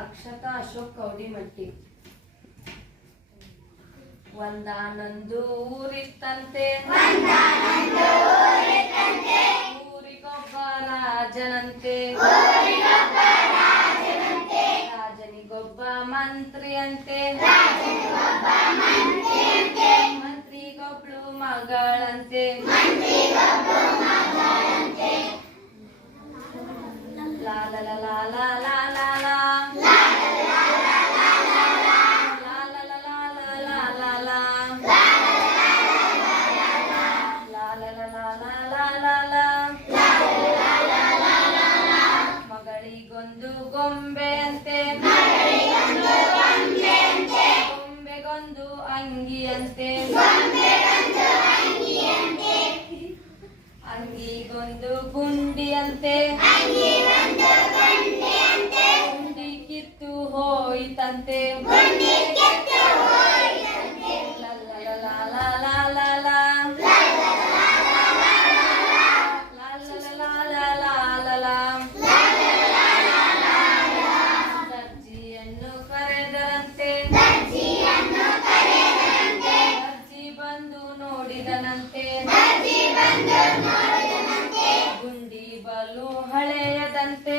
ಅಕ್ಷತಾ ಅಶೋಕ್ ಕೌಡಿಮಟ್ಟಿ. ಒಂದಾನೊಂದು ಊರಿತ್ತಂತೆ. ಊರಿಗೊಬ್ಬ ರಾಜನಂತೆ. ರಾಜನಿಗೊಬ್ಬ ಮಂತ್ರಿಯಂತೆ. ಮಂತ್ರಿಗೊಬ್ಳು ಮಗಳಂತೆ. ಮಗಳಿಗೊಂದು ಗೊಂಬೆ ಅಂತೆ ಗೊಂಬೆಗೊಂದು ಅಂಗಿಯಂತೆ ಅಂಗಿಗೊಂದು ಗುಂಡಿಯಂತೆ ಹೋಯಿತಂತೆ. ದರ್ಜಿಯನ್ನು ಕರೆದರಂತೆ. ದರ್ಜಿ ಬಂದು ನೋಡಿದನಂತೆ. ಗುಂಡಿ ಬಲು ಹಳೆಯದಂತೆ.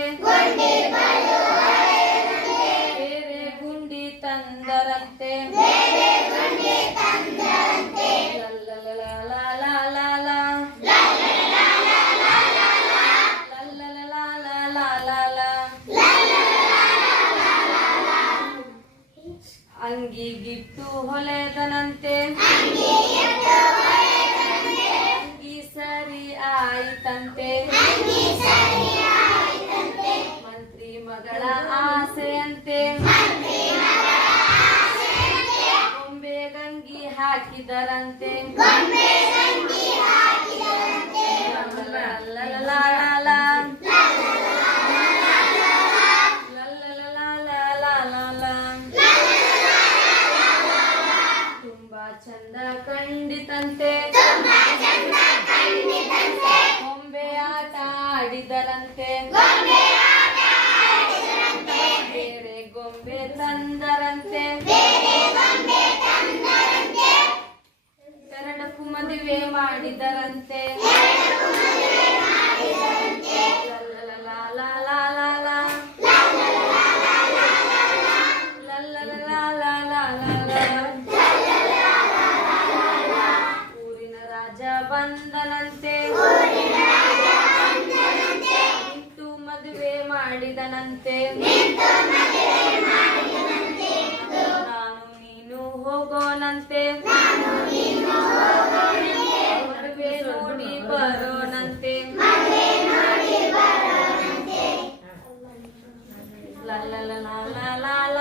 ಅಂಗಿಗಿಟ್ಟು ಹೊಲೆದನಂತೆ. ಅಂಗಿ ಸರಿ ಆಯಿತಂತೆ. ಮಂತ್ರಿ ಮಗಳ ಆಸೆಯಂತೆ. ಗೊಂಬೆ ಗಂಗಿ ಹಾಕಿದರಂತೆ. ಚಂದ ಕಂಡಿತಂತೆ. ಗೊಂಬೆ ಆಟ ಆಡಿದರಂತೆ. ಬೇರೆ ಗೊಂಬೆ ತಂದರಂತೆ. ಕರಡಕ್ಕೂ ಮದುವೆ ಮಾಡಿದರಂತೆ. ಮಾಡಿದನಂತೆ ನಾನು ನೀನು ಹೋಗೋಣಂತೆ ಮದುವೆ ನೋಡಿ ಬರೋಣಂತೆ ಲಾಲ ಲಾಲ ಲಾಲ